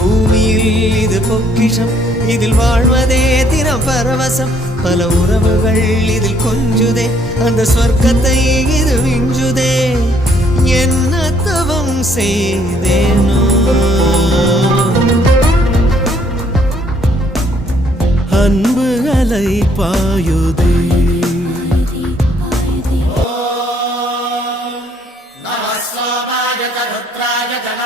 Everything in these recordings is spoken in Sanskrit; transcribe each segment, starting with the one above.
பூமியில் இது பொக்கிஷம், இதில் வாழ்வதே தினம் பரவசம். பல உறவுகள் இதில் கொஞ்சுதே, அந்த சொர்க்கத்தை இது விஞ்சுதே. என்ன தவம் செய்தேனோ அன்பு அலை பாயுதே.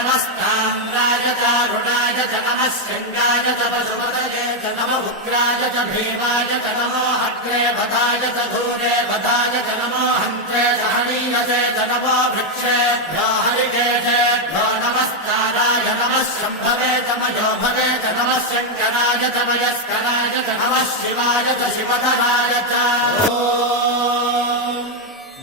नमस्ताम्राय तारुणाय च नमः शृङ्गाय च पशुपतये च नमः उग्राय च भीमाय च नमो अग्रे वधाय च धूरे वधाय च नमो हन्त्रे च हनीयसे च नमो वृक्षेभ्यो हरिकेशेभ्यो नमस्काराय नमः शम्भवे च मयोभवे च नमः शङ्कराय च मयस्कराय च नमः शिवाय च शिवधराय च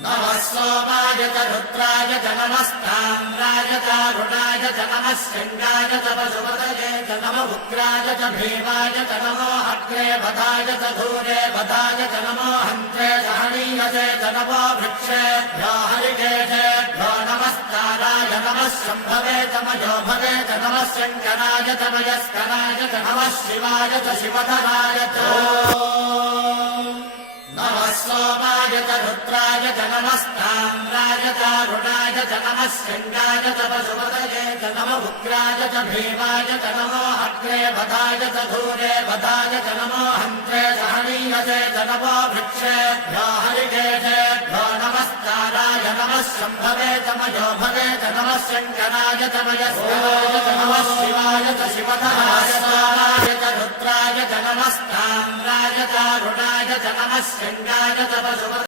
नमः सोमाय च रुद्राय च नमस्ताम्राय तारुणाय च नमः शृङ्गाय च पशुपतये च नमः उग्राय च भीमाय च नमो अग्रे वधाय च धूरे वधाय च नमो हन्त्रे च हनीयसे च नमो वृक्षेभ्यो हरिकेशेभ्यो नमस्काराय नमः शम्भवे च मयोभवे च नमः शङ्कराय च मयस्कराय च नमः शिवाय च शिवधराय च नमः सोमाय च रुद्राय च नमस्ताम्राय तारुणाय च नमः शृङ्गाय च पशुपतये च नमः उग्राय च भीमाय च नमो अग्रे वधाय च धूरे वधाय च नमो हन्त्रे च हनीयसे च नमो वृक्षेभ्यो हरिकेशेभ्यो नमस्काराय नमः शम्भवे च मयोभवे च नमः शङ्कराय च मयस्कराय च नमः शिवाय च शिवधराय च रुद्राय च नमस्ताम्राय तारुणाय च नमः शृङ्गाय च पशुपतये